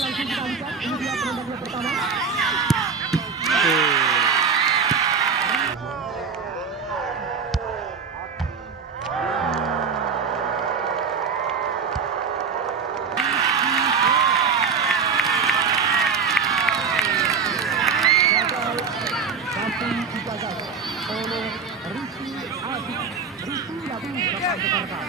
langsung kita lihat, ini dia penembaknya pertama. Oleh Rizky Aziz, Rizky Labu dapat dikarkan.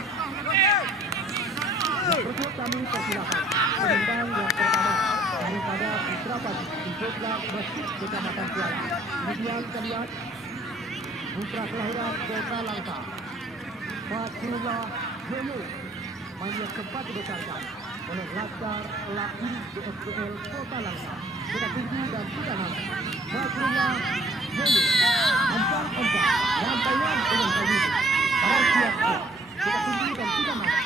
Berikut kami persilakan penendang yang pertama daripada Putra Padi di Jogja Masjid Kecamatan Kuala. Kemudian kita lihat putra kelahiran Kota Langsa, Fakrullah Jemu, main yang sempat dibesarkan oleh Laskar Laki DFBL Kota Langsa. Kita tunggu dan kita nanti Fakrullah Jemu empang-empang rantaian dengan kami para siap kita tunggu dan kita nanti.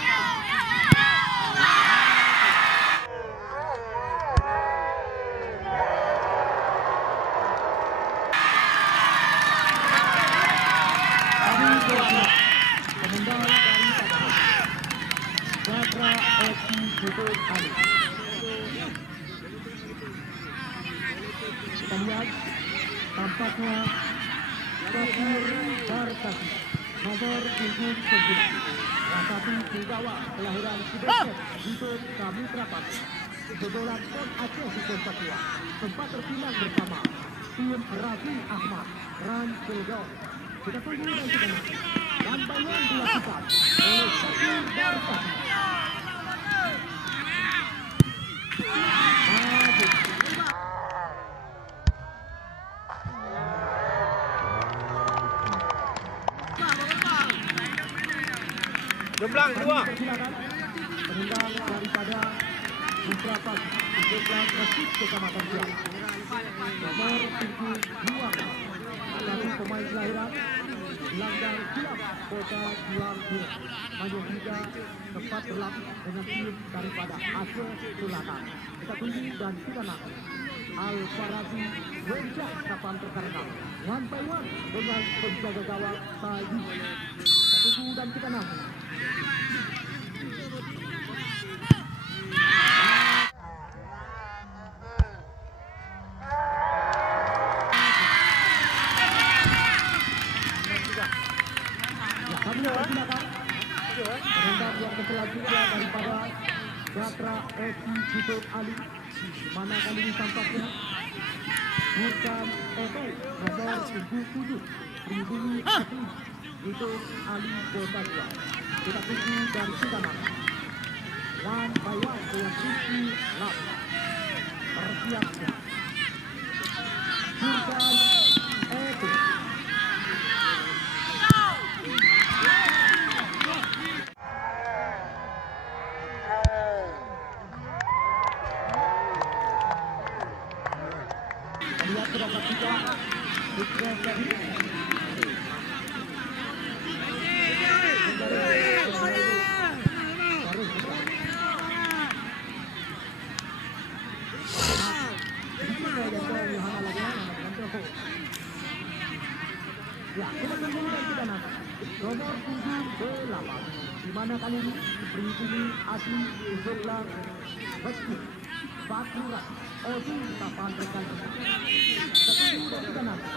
Penendang dari Padang Gatra Eki Joko Ali. Kita lihat tampaknya Safir Barkasi nomor punggung 9 Rasati Tigawa kelahiran Sidoarjo hidup Samudra Pati jebolan Pon Aceh di Papua sempat terpinang bersama tim Raffi Ahmad Ran Cilegon. Kita tunggu dan kita nanti. Rantaian dilakukan oleh Safir Barkasi. Jemblang dua. Penendang daripada Putra Padi di Jogja Masjid Kecamatan Kuala. Nomor 72 dari pemain kelahiran Langgar Kulap Kota Kuala. Maju juga tempat berlatih dengan tim daripada Aceh Selatan. Kita tunggu dan kita nanti. Al-Farazi Wenjak kapan terkarkan. One by one dengan penjaga gawang Taji. Kita tunggu dan kita nanti. Penendang yang selanjutnya daripada Gatra Eki Joko Ali, di mana kali ini tampaknya bukan nomor 77 Pribumi Ati Joko Ali Kota Tua. Kita tunggu dan kita nanti. One by one dengan Rizky Labu bersiapnya. Bukan Eki. Lihat terdapat juga Putra Padi. Ya, kita tunggu dan kita nanti. Nomor 78 di mana kali ini Pribumi Asli Jogja Masjid Fakrullah Odi kapan rekan kita tunggu dan kita nanti.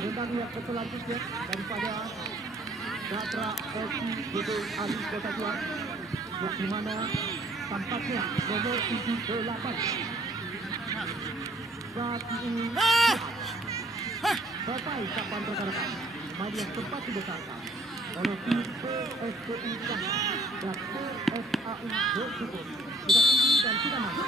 Penendang yang selanjutnya daripada Gatra Eki Joko Ali Kota Tua, di mana tampaknya nomor 78 saat ini sampai kapan rekan-rekan main yang sempat dibesarkan oleh tim PSPI dan PSAU Jogja. Kita tunggu dan kita nanti.